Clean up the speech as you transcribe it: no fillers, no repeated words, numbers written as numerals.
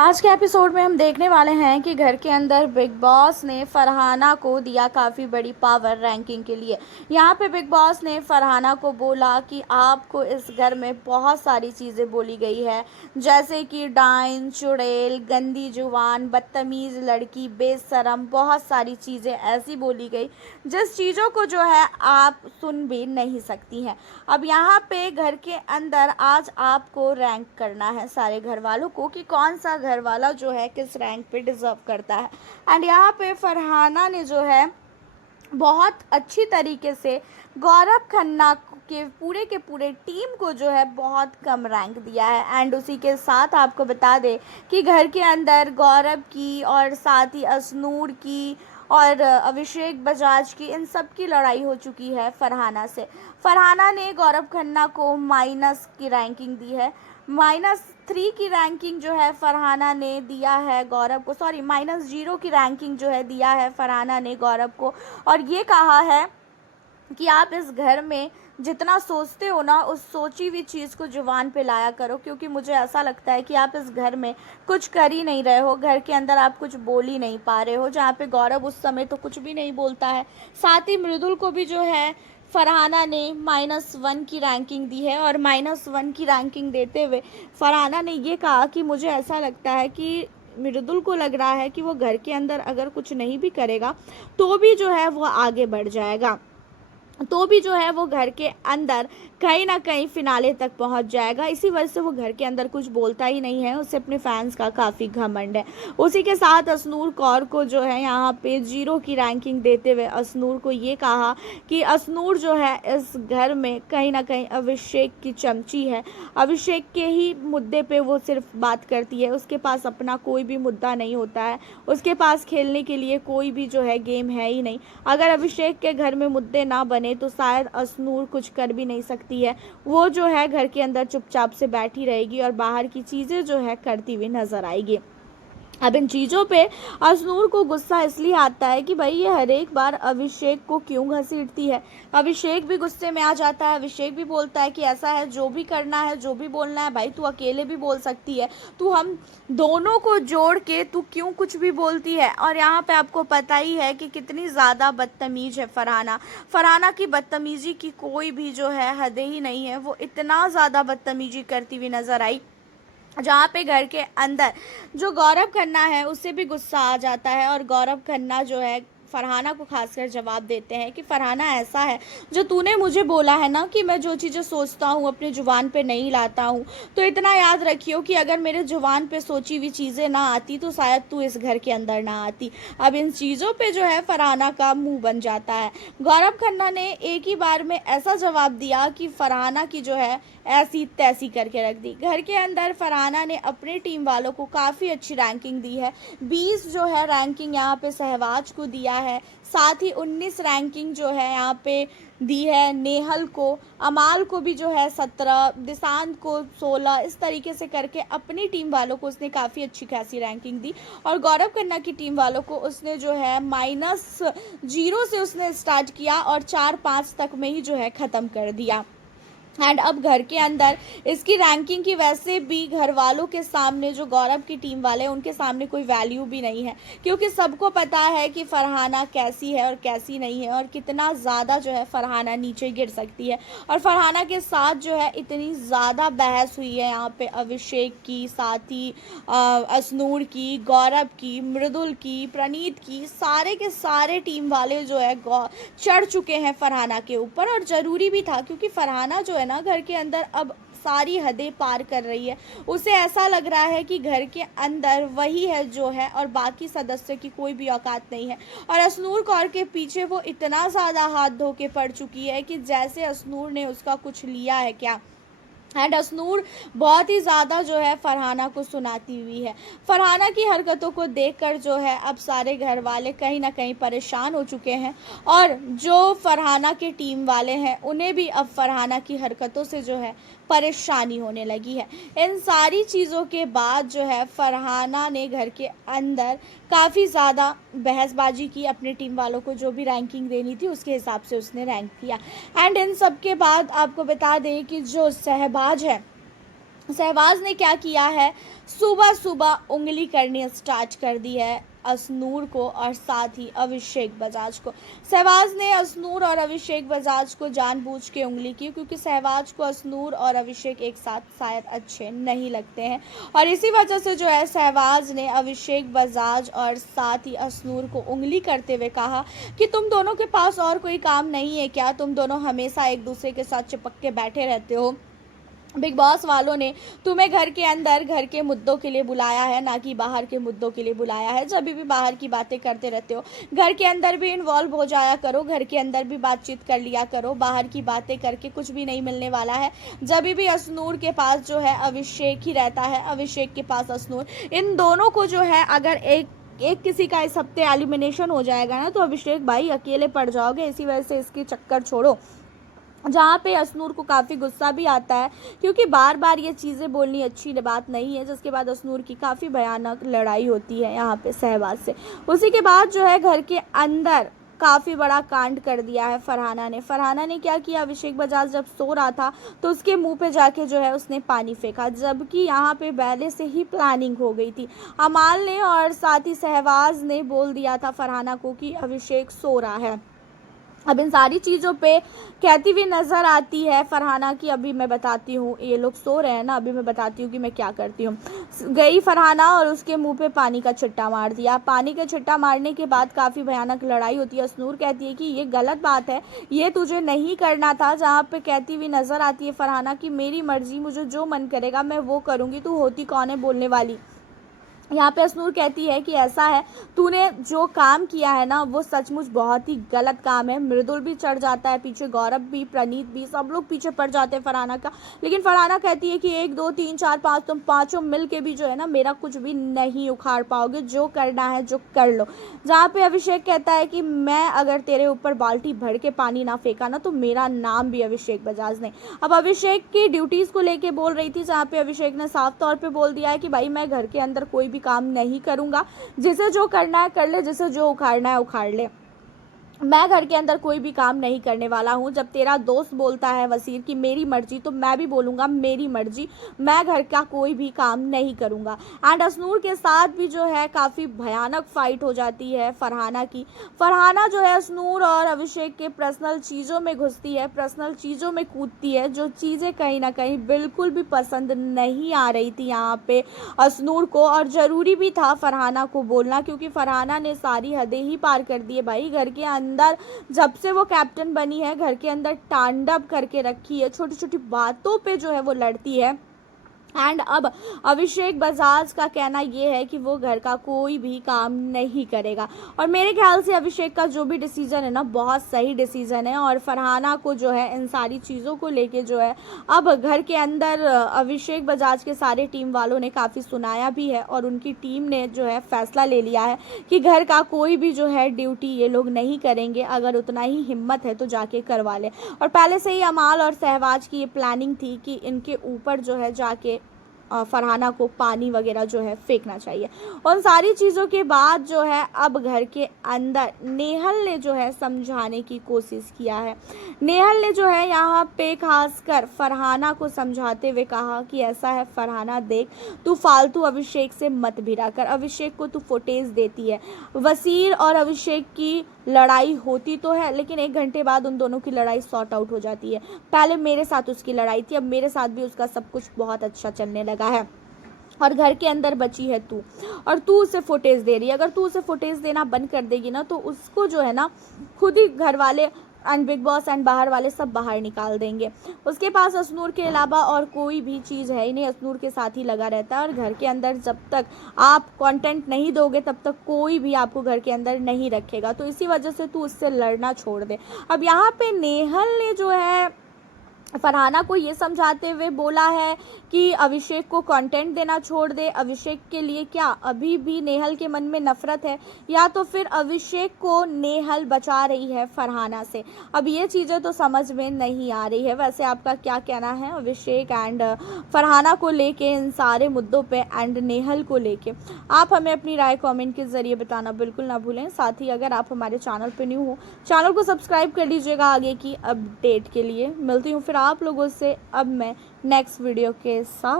आज के एपिसोड में हम देखने वाले हैं कि घर के अंदर बिग बॉस ने फरहाना को दिया काफ़ी बड़ी पावर रैंकिंग के लिए। यहाँ पे बिग बॉस ने फरहाना को बोला कि आपको इस घर में बहुत सारी चीज़ें बोली गई है, जैसे कि डाइन, चुड़ैल, गंदी जुबान, बदतमीज़ लड़की, बेशरम, बहुत सारी चीज़ें ऐसी बोली गई जिस चीज़ों को जो है आप सुन भी नहीं सकती हैं। अब यहाँ पे घर के अंदर आज आपको रैंक करना है सारे घर वालों को कि कौन सा घर वाला जो है किस रैंक पे डिज़र्व करता है। एंड यहाँ पे फरहाना ने जो है बहुत अच्छी तरीके से गौरव खन्ना के पूरे टीम को जो है बहुत कम रैंक दिया है। एंड उसी के साथ आपको बता दें कि घर के अंदर गौरव की और साथ ही असनूर की और अभिषेक बजाज की, इन सब की लड़ाई हो चुकी है फरहाना से। फरहाना ने गौरव खन्ना को माइनस की रैंकिंग दी है। -3 की रैंकिंग जो है फरहाना ने दिया है गौरव को, सॉरी -0 की रैंकिंग जो है दिया है फरहाना ने गौरव को, और ये कहा है कि आप इस घर में जितना सोचते हो ना, उस सोची हुई चीज़ को जुबान पे लाया करो, क्योंकि मुझे ऐसा लगता है कि आप इस घर में कुछ कर ही नहीं रहे हो। घर के अंदर आप कुछ बोल ही नहीं पा रहे हो, जहाँ पे गौरव उस समय तो कुछ भी नहीं बोलता है। साथ ही मृदुल को भी जो है फरहाना ने -1 की रैंकिंग दी है, और -1 की रैंकिंग देते हुए फरहाना ने ये कहा कि मुझे ऐसा लगता है कि मृदुल को लग रहा है कि वो घर के अंदर अगर कुछ नहीं भी करेगा तो भी जो है वो आगे बढ़ जाएगा, तो भी जो है वो घर के अंदर कहीं ना कहीं फिनाले तक पहुंच जाएगा। इसी वजह से वो घर के अंदर कुछ बोलता ही नहीं है, उसे अपने फैंस का काफ़ी घमंड है। उसी के साथ असनूर कौर को जो है यहाँ पे 0 की रैंकिंग देते हुए असनूर को ये कहा कि असनूर जो है इस घर में कहीं ना कहीं अभिषेक की चमची है। अभिषेक के ही मुद्दे पे वो सिर्फ बात करती है, उसके पास अपना कोई भी मुद्दा नहीं होता है, उसके पास खेलने के लिए कोई भी जो है गेम है ही नहीं। अगर अभिषेक के घर में मुद्दे ना बने तो शायद असनूर कुछ कर भी नहीं सकती है। वो जो है घर के अंदर चुपचाप से बैठी रहेगी और बाहर की चीज़ें जो है करती हुई नजर आएगी। अब इन चीज़ों पे असनूर को गुस्सा इसलिए आता है कि भाई ये हर एक बार अभिषेक को क्यों घसीटती है। अभिषेक भी गुस्से में आ जाता है, अभिषेक भी बोलता है कि ऐसा है, जो भी करना है, जो भी बोलना है भाई तू अकेले भी बोल सकती है, तू हम दोनों को जोड़ के तू क्यों कुछ भी बोलती है। और यहाँ पे आपको पता ही है कि कितनी ज़्यादा बदतमीज़ है फरहाना। फरहाना की बदतमीज़ी की कोई भी जो है हदें ही नहीं है, वो इतना ज़्यादा बदतमीज़ी करती हुई नज़र आई, जहाँ पे घर के अंदर जो गौरव खन्ना है उससे भी गुस्सा आ जाता है, और गौरव खन्ना जो है फरहाना को खासकर जवाब देते हैं कि फरहाना ऐसा है, जो तूने मुझे बोला है ना कि मैं जो चीज़ें सोचता हूँ अपनी ज़ुबान पे नहीं लाता हूँ, तो इतना याद रखियो कि अगर मेरे ज़ुबान पे सोची हुई चीज़ें ना आती तो शायद तू इस घर के अंदर ना आती। अब इन चीज़ों पे जो है फरहाना का मुंह बन जाता है। गौरव खन्ना ने एक ही बार में ऐसा जवाब दिया कि फरहाना की जो है ऐसी तैसी करके रख दी। घर के अंदर फरहाना ने अपनी टीम वालों को काफ़ी अच्छी रैंकिंग दी है। 20 जो है रैंकिंग यहाँ पे सहवाज को दिया है, साथ ही 19 रैंकिंग जो है यहाँ पे दी है नेहल को, अमाल को भी जो है 17, दिशांत को 16, इस तरीके से करके अपनी टीम वालों को उसने काफ़ी अच्छी खासी रैंकिंग दी। और गौरव खन्ना की टीम वालों को उसने जो है -0 से उसने स्टार्ट किया और 4-5 तक में ही जो है ख़त्म कर दिया। एंड अब घर के अंदर इसकी रैंकिंग की वैसे भी घर वालों के सामने, जो गौरव की टीम वाले हैं उनके सामने कोई वैल्यू भी नहीं है, क्योंकि सबको पता है कि फरहाना कैसी है और कैसी नहीं है, और कितना ज़्यादा जो है फरहाना नीचे गिर सकती है। और फरहाना के साथ जो है इतनी ज़्यादा बहस हुई है यहाँ पे अभिषेक की, साथ ही असनूर की, गौरव की, मृदुल की, प्रणीत की, सारे के सारे टीम वाले जो है चढ़ चुके हैं फरहाना के ऊपर। और ज़रूरी भी था, क्योंकि फरहाना जो है ना घर के अंदर अब सारी हदें पार कर रही है। उसे ऐसा लग रहा है कि घर के अंदर वही है जो है, और बाकी सदस्य की कोई भी औकात नहीं है। और असनूर कौर के पीछे वो इतना ज़्यादा हाथ धो के पड़ चुकी है कि जैसे असनूर ने उसका कुछ लिया है क्या। एंड असनूर बहुत ही ज़्यादा जो है फरहाना को सुनाती हुई है। फरहाना की हरकतों को देखकर जो है अब सारे घर वाले कहीं ना कहीं परेशान हो चुके हैं, और जो फरहाना के टीम वाले हैं उन्हें भी अब फरहाना की हरकतों से जो है परेशानी होने लगी है। इन सारी चीज़ों के बाद जो है फरहाना ने घर के अंदर काफ़ी ज़्यादा बहसबाजी की, अपने टीम वालों को जो भी रैंकिंग देनी थी उसके हिसाब से उसने रैंक किया। एंड इन सब के बाद आपको बता दें कि जो सहबाज है शहबाज ने क्या किया है, सुबह सुबह उंगली करनी स्टार्ट कर दी है असनूर को और साथ ही अभिषेक बजाज को। शहबाज ने असनूर और अभिषेक बजाज को जानबूझ के उंगली की, क्योंकि शहबाज को असनूर और अभिषेक एक साथ शायद अच्छे नहीं लगते हैं, और इसी वजह से जो है शहबाज ने अभिषेक बजाज और साथ ही असनूर को उंगली करते हुए कहा कि तुम दोनों के पास और कोई काम नहीं है क्या, तुम दोनों हमेशा एक दूसरे के साथ चिपक के बैठे रहते हो। बिग बॉस वालों ने तुम्हें घर के अंदर घर के मुद्दों के लिए बुलाया है, ना कि बाहर के मुद्दों के लिए बुलाया है। जब भी बाहर की बातें करते रहते हो, घर के अंदर भी इन्वॉल्व हो जाया करो, घर के अंदर भी बातचीत कर लिया करो। बाहर की बातें करके कुछ भी नहीं मिलने वाला है। जब भी असनूर के पास जो है अभिषेक ही रहता है, अभिषेक के पास असनूर, इन दोनों को जो है अगर एक किसी का इस हफ्ते एलिमिनेशन हो जाएगा ना, तो अभिषेक भाई अकेले पड़ जाओगे। इसी वजह से इसकी चक्कर छोड़ो। जहाँ पे असनूर को काफ़ी गुस्सा भी आता है, क्योंकि बार बार ये चीज़ें बोलनी अच्छी बात नहीं है। जिसके बाद असनूर की काफ़ी भयानक लड़ाई होती है यहाँ पे शहबाज से। उसी के बाद जो है घर के अंदर काफ़ी बड़ा कांड कर दिया है फरहाना ने क्या किया, अभिषेक बजाज जब सो रहा था तो उसके मुंह पे जाके जो है उसने पानी फेंका, जबकि यहाँ पे पहले से ही प्लानिंग हो गई थी। अमाल ने और साथ ही शहबाज ने बोल दिया था फरहाना को कि अभिषेक सो रहा है। अब इन सारी चीज़ों पे कहती हुई नज़र आती है फरहाना की, अभी मैं बताती हूँ, ये लोग सो रहे हैं ना, अभी मैं बताती हूँ कि मैं क्या करती हूँ। गई फरहाना और उसके मुंह पे पानी का छिट्टा मार दिया। पानी का छिट्टा मारने के बाद काफ़ी भयानक लड़ाई होती है। असनूर कहती है कि ये गलत बात है, ये तुझे नहीं करना था। जहाँ पे कहती हुई नज़र आती है फरहाना की, मेरी मर्जी, मुझे जो मन करेगा मैं वो करूँगी, तू होती कौन है बोलने वाली। यहाँ पे असनूर कहती है कि ऐसा है, तूने जो काम किया है ना वो सचमुच बहुत ही गलत काम है। मृदुल भी चढ़ जाता है पीछे, गौरव भी, प्रणीत भी, सब लोग पीछे पड़ जाते हैं फरहाना का। लेकिन फरहाना कहती है कि 1 2 3 4 5 तुम पाँचों मिल के भी जो है ना मेरा कुछ भी नहीं उखाड़ पाओगे, जो करना है जो कर लो। जहाँ पे अभिषेक कहता है कि मैं अगर तेरे ऊपर बाल्टी भर के पानी ना फेंका ना तो मेरा नाम भी अभिषेक बजाज नहीं। अब अभिषेक की ड्यूटीज़ को लेके बोल रही थी, जहाँ पे अभिषेक ने साफ तौर पर बोल दिया है कि भाई मैं घर के अंदर कोई भी काम नहीं करूंगा, जिसे जो करना है कर ले, जिसे जो उखाड़ना है उखाड़ ले, मैं घर के अंदर कोई भी काम नहीं करने वाला हूँ। जब तेरा दोस्त बोलता है वसीर की मेरी मर्जी, तो मैं भी बोलूँगा मेरी मर्जी, मैं घर का कोई भी काम नहीं करूँगा। एंड असनूर के साथ भी जो है काफ़ी भयानक फाइट हो जाती है फरहाना की। फरहाना जो है असनूर और अभिषेक के पर्सनल चीज़ों में घुसती है, पर्सनल चीज़ों में कूदती है, जो चीज़ें कहीं ना कहीं बिल्कुल भी पसंद नहीं आ रही थी यहाँ पे असनूर को। और ज़रूरी भी था फरहाना को बोलना, क्योंकि फरहाना ने सारी हदें ही पार कर दी है भाई। घर के अंदर जब से वो कैप्टन बनी है, घर के अंदर तांडव करके रखी है, छोटी छोटी बातों पे जो है वो लड़ती है। एंड अब अभिषेक बजाज का कहना ये है कि वो घर का कोई भी काम नहीं करेगा, और मेरे ख्याल से अभिषेक का जो भी डिसीजन है ना बहुत सही डिसीजन है। और फरहाना को जो है इन सारी चीज़ों को लेके जो है अब घर के अंदर अभिषेक बजाज के सारे टीम वालों ने काफ़ी सुनाया भी है, और उनकी टीम ने जो है फैसला ले लिया है कि घर का कोई भी जो है ड्यूटी ये लोग नहीं करेंगे, अगर उतना ही हिम्मत है तो जाके करवा लें। और पहले से ही अमाल और शहबाज की ये प्लानिंग थी कि इनके ऊपर जो है जाके फरहाना को पानी वगैरह जो है फेंकना चाहिए। उन सारी चीज़ों के बाद जो है अब घर के अंदर नेहल ने जो है समझाने की कोशिश किया है। नेहल ने जो है यहाँ पे खासकर फरहाना को समझाते हुए कहा कि ऐसा है फरहाना, देख तू फालतू अभिषेक से मत भिड़ा कर, अभिषेक को तू फुटेज देती है। वसीर और अभिषेक की लड़ाई होती तो है, लेकिन 1 घंटे बाद उन दोनों की लड़ाई सॉर्ट आउट हो जाती है। पहले मेरे साथ उसकी लड़ाई थी, अब मेरे साथ भी उसका सब कुछ बहुत अच्छा चलने लगा है, और घर के अंदर बची है तू, और तू उसे फुटेज दे रही है। अगर तू उसे फुटेज देना बंद कर देगी ना तो उसको जो है ना खुद ही घर वाले एंड बिग बॉस एंड बाहर वाले सब बाहर निकाल देंगे। उसके पास असनूर के अलावा और कोई भी चीज़ है ही नहीं, असनूर के साथ ही लगा रहता है। और घर के अंदर जब तक आप कंटेंट नहीं दोगे तब तक कोई भी आपको घर के अंदर नहीं रखेगा, तो इसी वजह से तू उससे लड़ना छोड़ दे। अब यहाँ पे नेहल ने जो है फरहाना को ये समझाते हुए बोला है कि अभिषेक को कंटेंट देना छोड़ दे। अभिषेक के लिए क्या अभी भी नेहल के मन में नफरत है, या तो फिर अभिषेक को नेहल बचा रही है फरहाना से? अब ये चीज़ें तो समझ में नहीं आ रही है। वैसे आपका क्या कहना है अभिषेक एंड फरहाना को लेके, इन सारे मुद्दों पे एंड नेहल को लेके? आप हमें अपनी राय कमेंट के ज़रिए बताना बिल्कुल ना भूलें। साथ ही अगर आप हमारे चैनल पर न्यू हो, चैनल को सब्सक्राइब कर लीजिएगा आगे की अपडेट के लिए। मिलती हूँ फिर आप लोगों से अब मैं नेक्स्ट वीडियो के साथ।